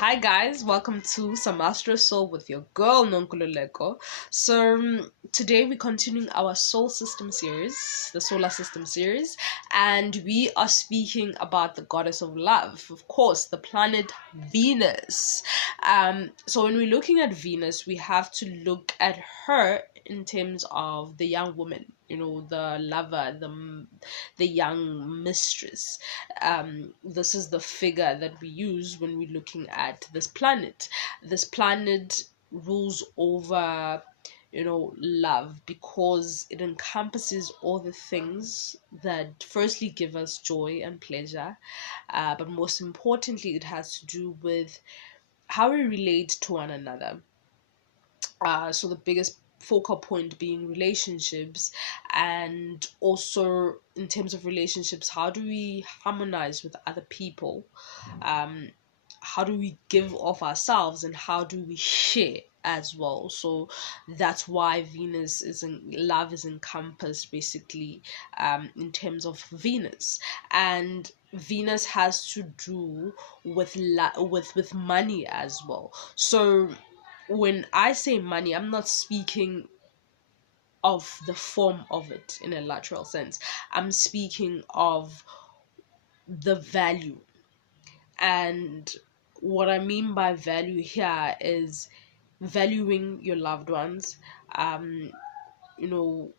Hi guys, welcome to some Astro Soul with your girl Nonkululeko. Today we're continuing our solar system series, and we are speaking about the goddess of love, of course, the planet Venus. So when we're looking at Venus, we have to look at her in terms of the young woman, the lover, the young mistress. This is the figure that we use when we're looking at this planet. This planet rules over love, because it encompasses all the things that firstly give us joy and pleasure, but most importantly it has to do with how we relate to one another. So the biggest focal point being relationships, and also in terms of relationships, how do we harmonize with other people, how do we give of ourselves, and how do we share as well. So that's why love is encompassed basically, in terms of Venus. And Venus has to do with with money as well. So when I say money, I'm not speaking of the form of it in a literal sense. I'm speaking of the value. And what I mean by value here is valuing your loved ones, um, you know,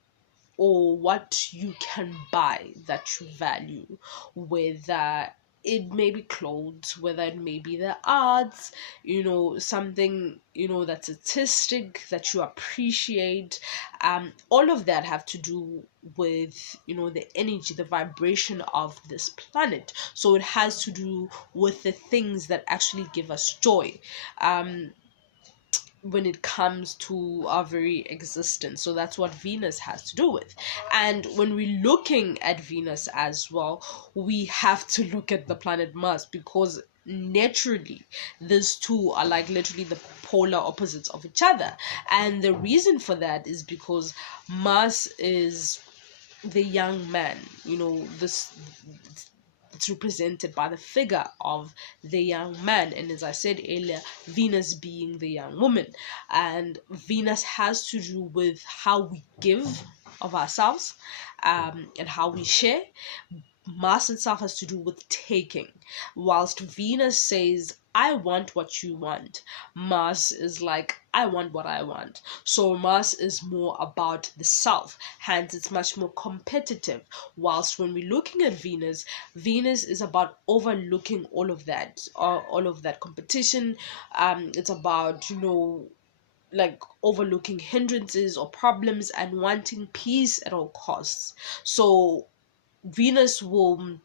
or what you can buy that you value, whether it may be clothes, whether it may be the arts, something, that's artistic, that you appreciate. All of that have to do with, the energy, the vibration of this planet. So it has to do with the things that actually give us joy. When it comes to our very existence. So that's what Venus has to do with. And when we're looking at Venus as well, we have to look at the planet Mars, because naturally these two are like literally the polar opposites of each other. And the reason for that is because Mars is the young man. This it's represented by the figure of the young man, and as I said earlier, Venus being the young woman. And Venus has to do with how we give of ourselves, and how we share. Mars itself has to do with taking. Whilst Venus says, I want what you want, Mars is like, I want what I want. So Mars is more about the self, hence it's much more competitive. Whilst when we're looking at Venus, Venus is about overlooking all of that, competition. It's about, like overlooking hindrances or problems and wanting peace at all costs. So Venus will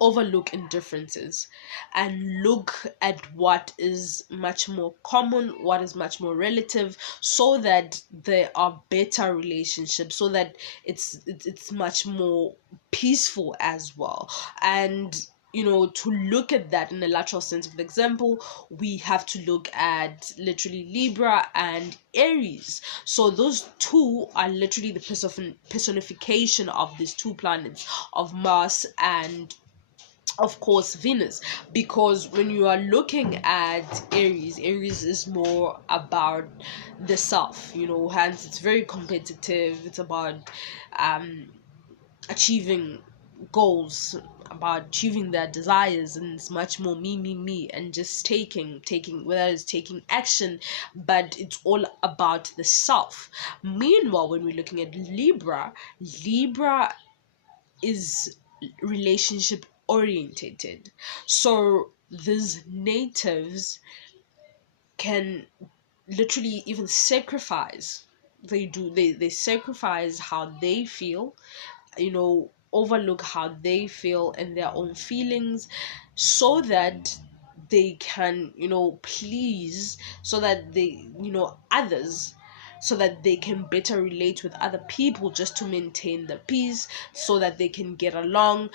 overlook indifferences and look at what is much more common, what is much more relative, so that there are better relationships, so that it's much more peaceful as well. And to look at that in a lateral sense of the example, we have to look at literally Libra and Aries. So those two are literally the personification of these two planets, of Mars and of course Venus. Because when you are looking at Aries is more about the self, hence it's very competitive. It's about achieving goals, about achieving their desires, and it's much more me, and just taking, whether it's taking action, but it's all about the self. Meanwhile, when we're looking at Libra is relationship orientated. So these natives can literally even sacrifice. They sacrifice how they feel, overlook how they feel and their own feelings, so that they can please, so that they others, so that they can better relate with other people, just to maintain the peace, so that they can get along.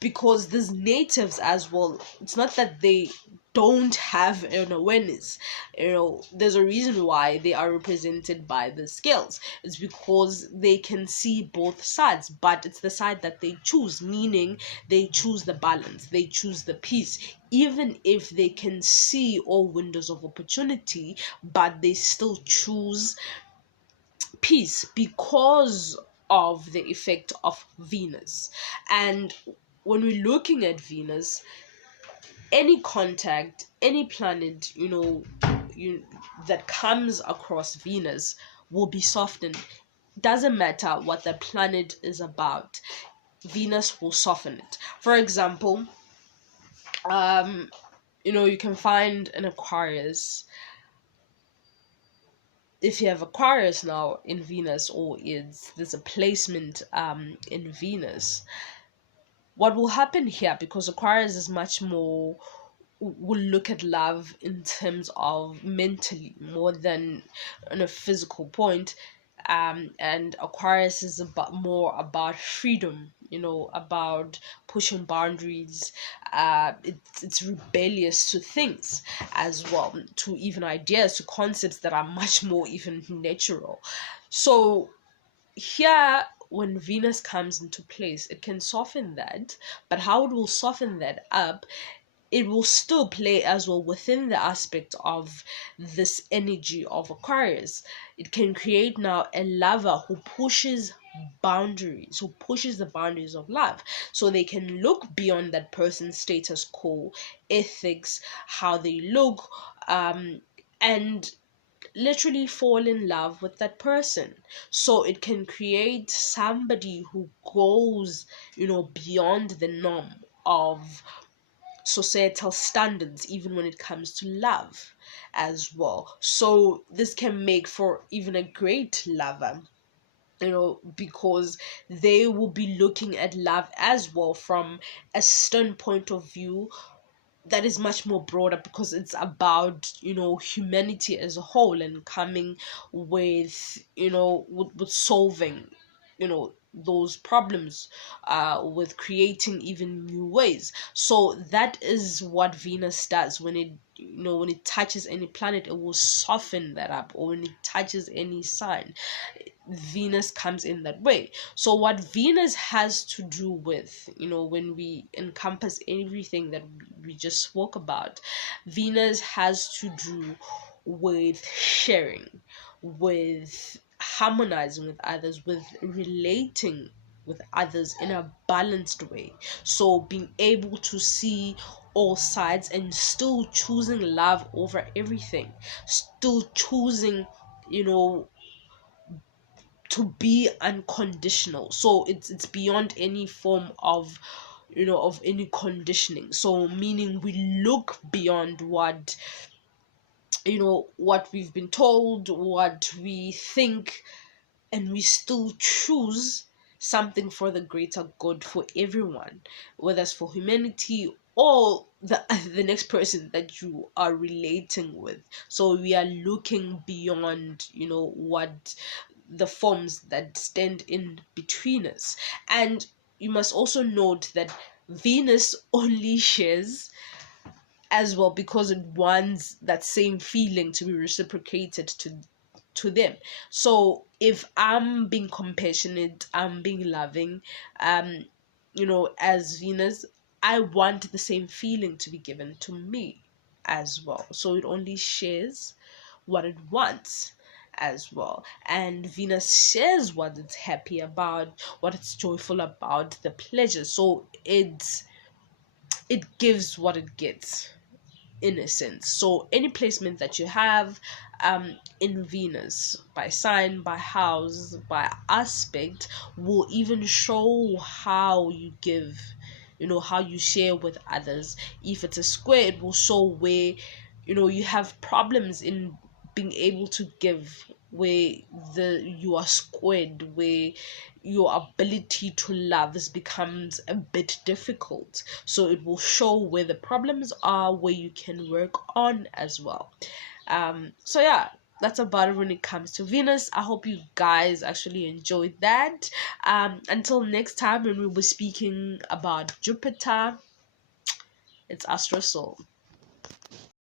Because these natives as well, it's not that they don't have an awareness. There's a reason why they are represented by the scales. It's because they can see both sides, but it's the side that they choose, meaning they choose the balance, they choose the peace, even if they can see all windows of opportunity, but they still choose peace because of the effect of Venus. And when we're looking at Venus, any contact, any planet, that comes across Venus will be softened. Doesn't matter what the planet is about, Venus will soften it. For example, you can find an Aquarius. If you have Aquarius now in Venus, or there's a placement in Venus, what will happen here, because Aquarius is much more, will look at love in terms of mentally more than on a physical point, and Aquarius is more about freedom, about pushing boundaries. It's rebellious to things as well, to even ideas, to concepts that are much more even natural. So here, when Venus comes into place, it can soften that, but how it will soften that up, it will still play as well within the aspect of this energy of Aquarius. It can create now a lover who pushes boundaries, who pushes the boundaries of love, so they can look beyond that person's status quo, ethics, how they look, and literally fall in love with that person. So it can create somebody who goes, beyond the norm of societal standards, even when it comes to love as well. So this can make for even a great lover, because they will be looking at love as well from a stern point of view that is much more broader, because it's about humanity as a whole, and coming with with solving those problems, with creating even new ways. So that is what Venus does. When it touches any planet, it will soften that up. Or when it touches any sign, Venus comes in that way. So what Venus has to do with, when we encompass everything that we just spoke about, Venus has to do with sharing, with harmonizing with others, with relating with others in a balanced way. So being able to see all sides and still choosing love over everything, still choosing, to be unconditional. So it's beyond any form of of any conditioning. So meaning we look beyond what what we've been told, what we think, and we still choose something for the greater good for everyone, whether it's for humanity or the next person that you are relating with. So we are looking beyond what the forms that stand in between us. And you must also note that Venus only shares as well because it wants that same feeling to be reciprocated to them. So if I'm being compassionate, I'm being loving, as Venus, I want the same feeling to be given to me as well. So it only shares what it wants as well. And Venus shares what it's happy about, what it's joyful about, the pleasure. So it gives what it gets, in a sense. So any placement that you have in Venus, by sign, by house, by aspect, will even show how you give, how you share with others. If it's a square, it will show where you have problems in being able to give, where you are squared, where your ability to love becomes a bit difficult. So it will show where the problems are, where you can work on as well. So yeah, that's about it when it comes to Venus. I hope you guys actually enjoyed that. Until next time, when we'll be speaking about Jupiter, it's Astro Soul.